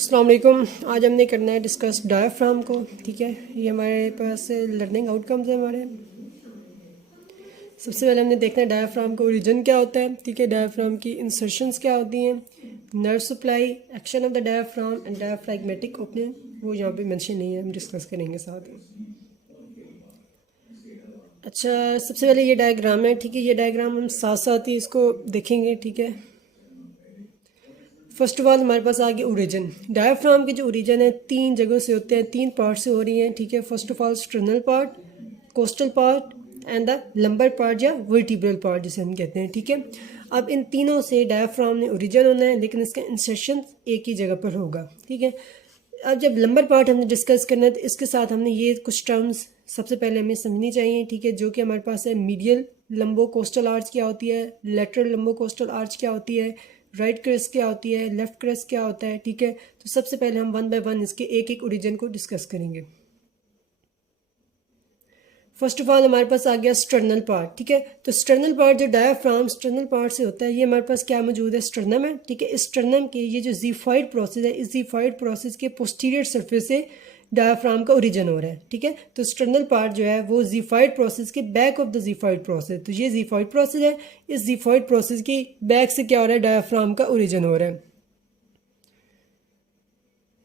अस्सलाम वालेकुम। आज हमने करना है डिस्कस डायफ्राम को। ठीक है, ये हमारे पास लर्निंग आउटकम्स है हमारे। सबसे पहले हमने देखना है डायफ्राम का ओरिजिन क्या होता है। ठीक है, डायफ्राम की इंसर्शंस क्या होती हैं, nerve supply, action of the diaphragm and diaphragmatic opening, वो यहाँ पे मेंशन नहीं है, हम डिस्कस करेंगे साथ में। अच्छा, सबसे पहले ये डायग्राम है। ठीक है, ये डायग्राम हम साथ साथ ही इसको देखेंगे। ठीक है, फर्स्ट ऑफ ऑल हमारे पास आ गया ओरिजिन। डायफ्राम के जो ओरिजिन है तीन जगहों से होते हैं, तीन पार्ट से हो रही हैं। ठीक है, first of all sternal part, coastal part and the lumbar part या वर्टिब्रल पार्ट जिसे हम कहते हैं। ठीक है, अब इन तीनों से डायफ्राम में ओरिजिन होना है, लेकिन इसका इंसर्शन एक ही जगह पर होगा। ठीक है, अब जब लंबर पार्ट हमने डिस्कस करना है तो इसके साथ हमने ये कुछ टर्म्स सबसे पहले हमें समझनी चाहिए। ठीक है, जो कि हमारे पास है मीडियल लंबो कोस्टल आर्च क्या होती है, लेटरल लंबो कोस्टल आर्च क्या होती है, राइट क्रेस्ट क्या होती है, लेफ्ट क्रेस्ट क्या होता है। ठीक है, तो सबसे पहले हम वन बाय वन इसके एक एक ओरिजिन को डिस्कस करेंगे। फर्स्ट ऑफ ऑल हमारे पास आ गया स्टर्नल पार्ट। ठीक है, तो स्टर्नल पार्ट जो डायफ्राम स्टर्नल पार्ट से होता है, ये हमारे पास क्या मौजूद है, स्टर्नम है। ठीक है, इस स्टर्नम के ये जो जीफाइड प्रोसेस है, इस जीफाइड प्रोसेस के पोस्टीरियर सरफेस से डायफ्राम का ओरिजिन हो रहा है। ठीक है, तो स्टर्नल पार्ट जो है वो जीफाइड प्रोसेस के बैक ऑफ द जीफाइड प्रोसेस, तो ये जीफाइड प्रोसेस है, इस जीफाइड प्रोसेस की बैक से क्या हो रहा है, डायफ्राम का ओरिजिन हो रहा है।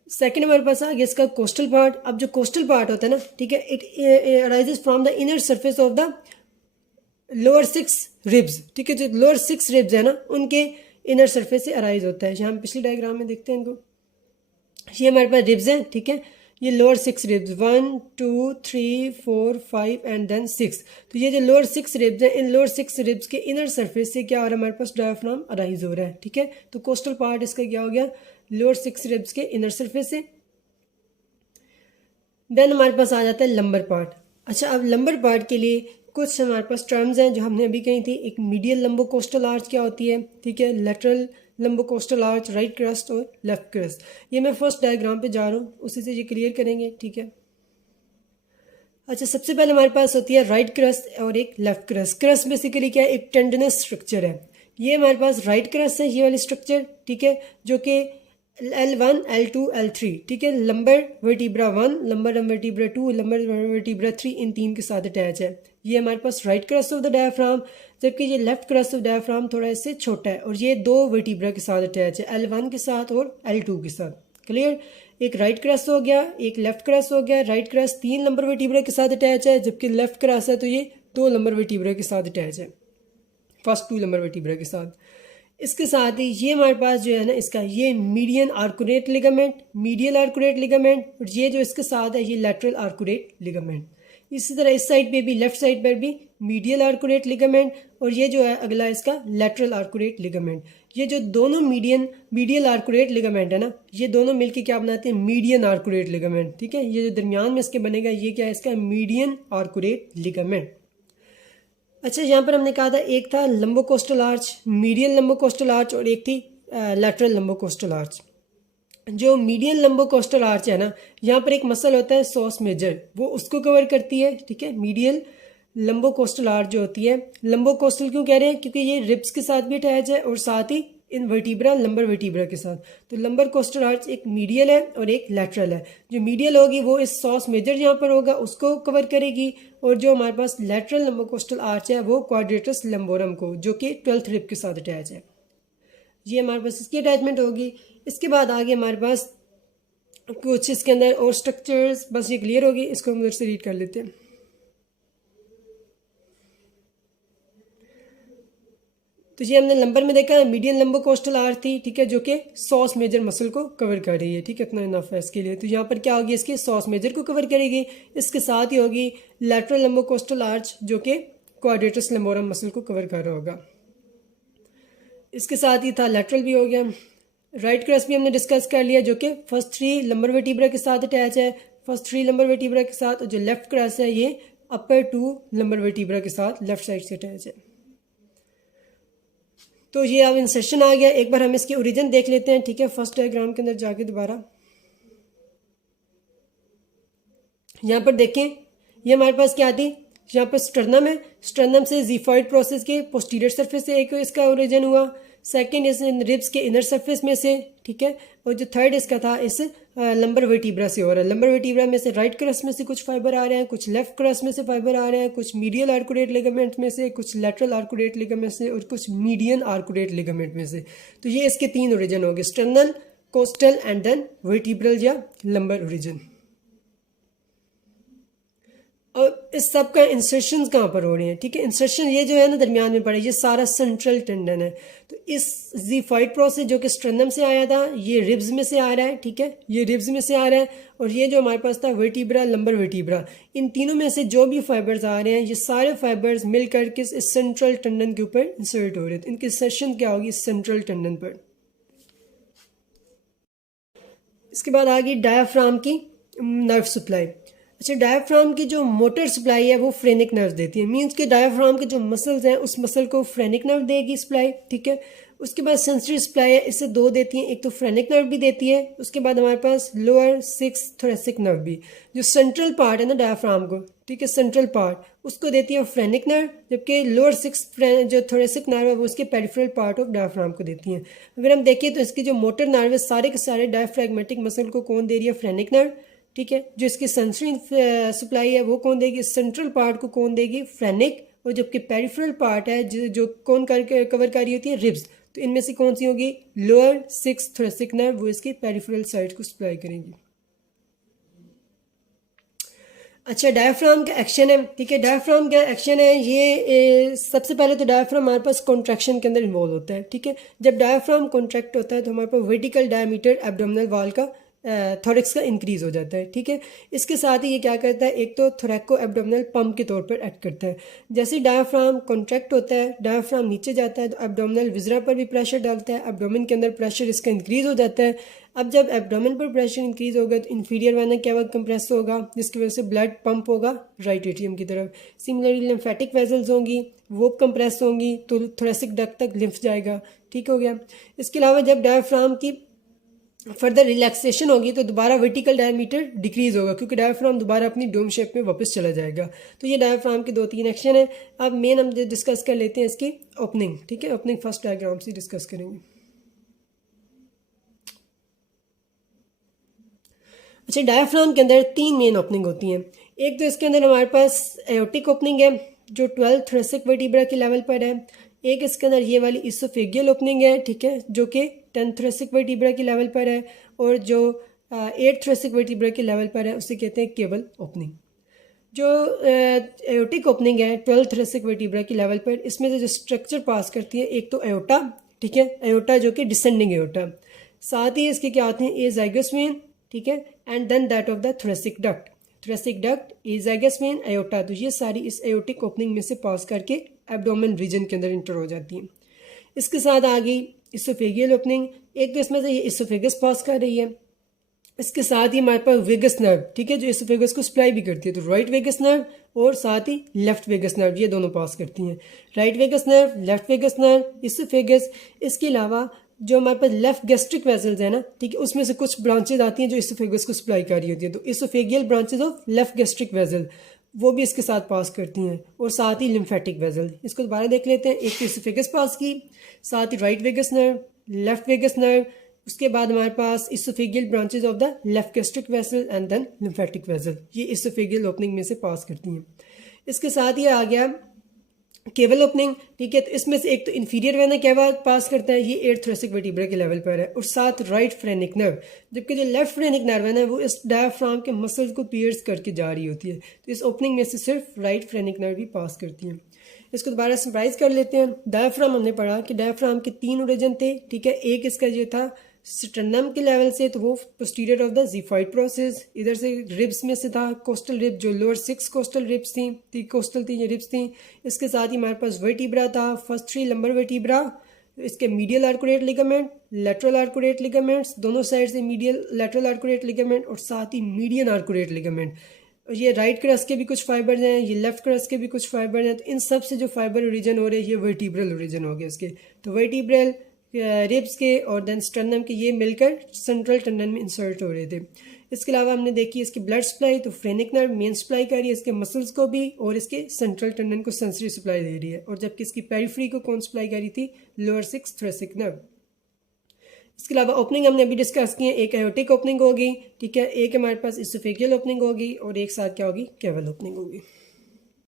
सेकेंड हमारे पास आ गया इसका कोस्टल पार्ट। अब जो कोस्टल पार्ट होता है ना, ठीक है, it arises from the inner surface of the lower 6 ribs. ठीक है, जो लोअर 6 रिब्स है ना, उनके इनर सरफेस से अराइज होता है। यहाँ हम पिछली डायग्राम में देखते हैं इनको, ये हमारे पास रिब्स हैं। ठीक है, ये लोअर 6 रिब्स 1 2 3 4 5 एंड देन 6। तो ये जो लोअर 6 रिब्स हैं, इन लोअर 6 रिब्स के इनर सरफेस से क्या हो रहा है, हमारे पास डायफ्राम अराइज हो रहा है। ठीक है, तो कोस्टल पार्ट इसका क्या हो गया, लोअर 6 रिब्स के इनर सरफेस से। देन हमारे पास आ जाता है लंबर पार्ट। अच्छा, अब लंबर पार्ट के लिए कुछ हमारे पास टर्म्स हैं जो हमने अभी कही थी। एक मीडियल लंबो कोस्टल आर्च क्या होती है, ठीक है, लेटरल लंबो कोस्टल आर्च, राइट क्रस्ट और लेफ्ट क्रस्ट। ये मैं फर्स्ट डायग्राम पे जा रहा हूँ, उसी से ये क्लियर करेंगे। ठीक है, अच्छा, सबसे पहले हमारे पास होती है राइट क्रस्ट और एक लेफ्ट क्रस्ट। क्रस्ट बेसिकली क्या है, एक टेंडनस स्ट्रक्चर है। ये हमारे पास राइट क्रस्ट है, ये वाली स्ट्रक्चर। ठीक है, जो कि L1 L2 L3, ठीक है, lumbar vertebra 1, lumbar vertebra 2, lumbar vertebra 3, इन तीन के साथ अटैच है। ये हमारे पास right crus of the diaphragm, जबकि ये लेफ्ट क्रस्ट ऑफ डायफ्राम थोड़ा इससे छोटा है और ये दो वर्टिब्रा के साथ अटैच है, L1 के साथ और L2 के साथ। क्लियर, एक राइट क्रस्ट हो गया, एक लेफ्ट क्रस्ट हो गया। राइट क्रस्ट 3 लंबर वर्टिब्रा के साथ अटैच है, जबकि लेफ्ट क्रस्ट है तो ये 2 लंबर वर्टिब्रा के साथ अटैच है, फर्स्ट 2 लंबर वर्टिब्रा के साथ। इसके साथ ही ये हमारे पास जो है ना, इसका ये मीडियन आर्कुरेट लिगामेंट, मीडियल आर्कुरेट लिगामेंट, और ये जो इसके साथ है ये लेटरल आर्कुरेट लिगामेंट। इसी तरह इस साइड पे भी, लेफ्ट साइड पर भी मीडियल आर्कुरेट लिगामेंट, और ये जो है अगला इसका लेटरल आर्कुरेट लिगामेंट। ये जो दोनों मीडियल आर्कुरेट लिगामेंट है ना, ये दोनों मिलके क्या बनाते हैं, मीडियन आर्कुरेट लिगामेंट। ठीक है, ये जो दरमियान में इसके बनेगा, ये क्या है, इसका मीडियन आर्कुरेट लिगामेंट। अच्छा, यहाँ पर हमने कहा था एक था लंबो कोस्टल आर्च, मीडियल लंबो कोस्टल आर्च, और एक थी लेटरल लंबो कोस्टल आर्च। जो मीडियल लंबो कोस्टल आर्च है ना, यहाँ पर एक मसल होता है सॉस मेजर, वो उसको कवर करती है। ठीक है, मीडियल लंबो कोस्टल आर्च जो होती है, लंबो कोस्टल क्यों कह रहे हैं, क्योंकि ये रिब्स के साथ भी अटैच है और साथ ही इन वर्टिब्रा, लंबर वर्टिब्रा के साथ। तो लंबर कोस्टल आर्च एक मीडियल है और एक लेटरल है। जो मीडियल होगी वो इस सॉस मेजर यहाँ पर होगा, उसको कवर करेगी, और जो हमारे पास लेटरल लंबर कोस्टल आर्च है वो क्वाड्रेटस लंबोरम को, जो कि 12th रिब के साथ अटैच है, ये हमारे पास इसकी अटैचमेंट होगी। इसके बाद आगे हमारे पास कुछ इसके अंदर और स्ट्रक्चर्स, बस ये क्लियर होगी, इसको हम उधर से रीड कर लेते हैं। तो ये हमने नंबर में देखा, मीडियन लंबो कोस्टल आर्च थी। ठीक है, जो कि सॉस मेजर मसल को कवर कर रही है। ठीक है, इतना इनफ है इसके लिए। तो यहाँ पर क्या होगी, इसके सॉस मेजर को कवर करेगी, इसके साथ ही होगी लेटरल लंबो कोस्टल आर्च, जो कि क्वाड्रेटस लंबोरम मसल को कवर कर रहा होगा। इसके साथ ही था लेटरल भी हो गया। राइट क्रस्ट भी हमने डिस्कस कर लिया, जो कि फर्स्ट 3 लंबर वर्टिब्रा के साथ अटैच है, फर्स्ट 3 लंबर वर्टिब्रा के साथ। और जो लेफ्ट क्रस्ट है ये अपर 2 लंबर वर्टिब्रा के साथ लेफ्ट साइड से अटैच है। तो ये अब इंसर्शन आ गया। एक बार हम इसके ओरिजिन देख लेते हैं। ठीक है, फर्स्ट डायग्राम के अंदर जाके दोबारा यहाँ पर देखें, ये हमारे पास क्या थी, यहाँ पर स्टर्नम है, स्टर्नम से जीफॉइड प्रोसेस के पोस्टीरियर सरफेस से एक इसका ओरिजिन हुआ। सेकंड इस रिब्स के इनर सरफेस में से, ठीक है, और जो थर्ड इसका था इस लंबर वर्टिब्रा से हो रहा है। लंबर वर्टिब्रा में से राइट क्रस्ट में से कुछ फाइबर आ रहे हैं, कुछ लेफ्ट क्रस्ट में से फाइबर आ रहे हैं, कुछ मीडियल आर्कुडेट लिगामेंट में से, कुछ लेटरल आर्कुडेट लिगामेंट से और कुछ मीडियन आर्कुडेट लिगामेंट में से। तो ये इसके 3 ओरिजिन हो गए, sternal, costal and then vertebral या लंबर ओरिजिन। और इस सब का इंसर्शन कहाँ पर हो रहे हैं, ठीक है। इंसर्शन ये जो है ना दरमियान में पड़ा है, ये सारा सेंट्रल टेंडन है। तो इस ज़ीफाइड प्रोसेस जो कि स्ट्रेनम से आया था, ये रिब्स में से आ रहा है, ठीक है, ये रिब्स में से आ रहा है। और ये जो हमारे पास था वर्टिब्रा, लंबर वर्टिब्रा, इन तीनों में से जो भी फाइबर्स आ रहे हैं, ये सारे फाइबर्स मिलकर के इस सेंट्रल टेंडन के ऊपर इंसर्ट हो रहे थे। इनकी इंसर्शन क्या होगी, सेंट्रल टेंडन पर। इसके बाद आ गई डायाफ्राम की नर्व सप्लाई। अच्छा, डायाफ्राम की जो मोटर सप्लाई है वो फ्रेनिक नर्व देती है। मींस के डायाफ्राम के जो मसल्स हैं उस मसल को फ्रेनिक नर्व देगी सप्लाई, ठीक है। उसके बाद सेंसरी सप्लाई है, इससे 2 देती हैं, एक तो फ्रेनिक नर्व भी देती है, उसके बाद हमारे पास लोअर 6 थोरेसिक नर्व भी। जो सेंट्रल पार्ट है ना डायाफ्राम को, ठीक है, सेंट्रल पार्ट, उसको देती है फ्रेनिक नर्व, जबकि लोअर 6 जो थोरेसिक नर्व है वो उसके पेरिफेरल पार्ट ऑफ डायाफ्राम को देती हैं। अगर हम देखें तो इसकी जो मोटर नर्व है सारे के सारे डायफ्रैग्मेटिक मसल को कौन दे रही है, फ्रेनिक नर्व, ठीक है। जो इसकी सेंसरी सप्लाई है वो कौन देगी, सेंट्रल पार्ट को कौन देगी, फ्रेनिक। और जबकि पेरिफेरल पार्ट है जो कौन कवर कर रही होती है, रिब्स। तो इनमें से कौन सी होगी, लोअर 6 थोरेसिक नर्व, वो इसकी पेरिफेरल साइड को सप्लाई करेंगी। अच्छा, डायफ्राम का एक्शन है, ठीक है। डायफ्राम का एक्शन है ये सबसे पहले तो डायफ्राम हमारे पास कॉन्ट्रैक्शन के अंदर इन्वॉल्व होता है, ठीक है। जब डायफ्राम कॉन्ट्रैक्ट होता है तो हमारे पास वर्टिकल डायमीटर एब्डोमिनल वॉल का थोरिक्स का इंक्रीज हो जाता है, ठीक है। इसके साथ ही ये क्या करता है, एक तो थोरैको एब्डोमिनल पंप के तौर पर एक्ट करता है। जैसे डायफ्राम कॉन्ट्रैक्ट होता है, डायफ्राम नीचे जाता है तो एब्डोमिनल विजरा पर भी प्रेशर डालता है, एब्डोमिन के अंदर प्रेशर इसका इंक्रीज हो जाता है। अब जब एब्डोमिन पर प्रेशर इंक्रीज होगा तो इन्फीरियर वेना क्या होगा, कंप्रेस होगा, जिसकी वजह से ब्लड पंप होगा राइट एट्रियम की तरफ। सिमिलरली लिम्फेटिक वेजल्स होंगी, वो कंप्रेस होंगी तो थोरेसिक डक्ट तक लिम्फ जाएगा, ठीक हो गया। इसके अलावा जब डायफ्राम की फर्दर रिलैक्सेशन होगी तो दोबारा वर्टिकल डायमीटर डिक्रीज होगा, क्योंकि डायफ्राम दोबारा अपनी डोम शेप में वापस चला जाएगा। तो ये डायफ्राम के 2-3 एक्शन है। अब मेन हम डिस्कस कर लेते हैं इसकी ओपनिंग, ठीक है। ओपनिंग फर्स्ट डायग्राम से डिस्कस करेंगे। अच्छा, डायफ्राम के अंदर 3 मेन ओपनिंग होती हैं। एक तो इसके अंदर हमारे पास एओटिक ओपनिंग है जो 12 थोरेसिक वर्टिब्रा के लेवल पर है। एक इसके अंदर ये वाली इसोफेगियल ओपनिंग है, ठीक है, जो कि 10 थोरेसिक वर्टिब्रा के लेवल पर है। और जो 8 थोरेसिक वर्टिब्रा के लेवल पर है उसे कहते हैं केबल ओपनिंग। जो एओटिक ओपनिंग है 12 थोरेसिक वर्टिब्रा के लेवल पर, इसमें से जो स्ट्रक्चर पास करती है एक तो एओटा, ठीक है, एओटा जो कि डिसेंडिंग एओटा, साथ ही इसके क्या होते हैं, ए ज़ाइगस वेन, ठीक है, and then that of the thoracic duct, thoracic duct, azygos vein, aorta. तो ये सारी इस एओटिक ओपनिंग में से पास करके एब्डोमेन रीजन के अंदर इंटर हो जाती हैं। इसके साथ आ गई इसोफेगियल ओपनिंग। एक तो इसमें से ये इसोफेगस पास कर रही है, इसके साथ ही हमारे पास वेगस नर्व, ठीक है, जो इसोफेगस को सप्लाई भी करती है। तो राइट वेगस नर्व और साथ ही लेफ्ट वेगस नर्व, ये दोनों पास करती हैं। Right vagus nerve, left vagus nerve, oesophagus. इसके अलावा जो हमारे पास लेफ्ट गैस्ट्रिक वेसल्स है ना, ठीक है, उसमें से कुछ ब्रांचेज आती हैं जो इसोफेगस को सप्लाई कर रही होती है। तो oesophageal branches of left gastric vessel वो भी इसके साथ पास करती हैं। और साथ ही लिम्फेटिक वेसल, इसको दोबारा देख लेते हैं। एक तो इसोफेगस पास की, साथ ही right vagus nerve, left vagus nerve, उसके बाद हमारे पास oesophageal branches of the left gastric vessel and then lymphatic vessel, ये इसोफेगियल ओपनिंग में से पास करती हैं। इसके साथ ही आ गया केबल ओपनिंग, ठीक है। तो इसमें से एक तो इन्फीरियर वेना क्या पास करता है, ये 8 थोरेसिक वर्टिब्रा के लेवल पर है, और साथ राइट फ्रेनिक नर्व, जबकि जो लेफ्ट फ्रेनिक नर्व है ना वो इस डायफ्राम के मसल्स को पियर्स करके जा रही होती है। तो इस ओपनिंग में से सिर्फ राइट फ्रेनिक नर्व ही पास करती है। इसको दोबारा समराइज कर लेते हैं। डायफ्राम हमने पढ़ा कि डायफ्राम के 3 ओरिजिन थे, ठीक है। एक इसका ये था स्टर्नम के लेवल से, तो वो पोस्टीरियर ऑफ द ज़ीफाइड प्रोसेस, इधर से रिब्स में से था कोस्टल रिब, जो लोअर 6 कोस्टल रिब्स थी, कोस्टल थी, ये रिब्स थी। इसके साथ ही हमारे पास वर्टिब्रा था, फर्स्ट 3 लंबर वर्टिब्रा, इसके मीडियल आर्कुडेट लिगामेंट, लेटरल आर्कुडेट लिगामेंट्स, दोनों साइड से मीडियल लेटरल आर्कुडेट लिगामेंट, और साथ ही मीडियन आर्कुडेट लिगामेंट। ये राइट क्रस्ट के भी कुछ फाइबर हैं, ये लेफ्ट क्रस्ट के भी कुछ फाइबर हैं। तो इन सब से जो फाइबर ओरिजिन हो रहे हैं ये वर्टिब्रल ओरिजिन हो गए इसके। तो वर्टिब्रल रिब्स के और देन स्टर्नम के ये मिलकर सेंट्रल टेंडन में इंसर्ट हो रहे थे। इसके अलावा हमने देखी इसकी ब्लड सप्लाई, तो फ्रेनिक नर्व मेन सप्लाई कर रही है इसके मसल्स को भी, और इसके सेंट्रल टेंडन को सेंसरी सप्लाई दे रही है। और जबकि इसकी पेरिफेरी को कौन सप्लाई कर रही थी, लोअर 6 थोरेसिक नर्व। इसके अलावा ओपनिंग हमने अभी डिस्कस की है, एक एओर्टिक ओपनिंग होगी, ठीक है, एक हमारे पास इसोफेगियल ओपनिंग होगी और एक साथ क्या होगी, कैवल ओपनिंग होगी।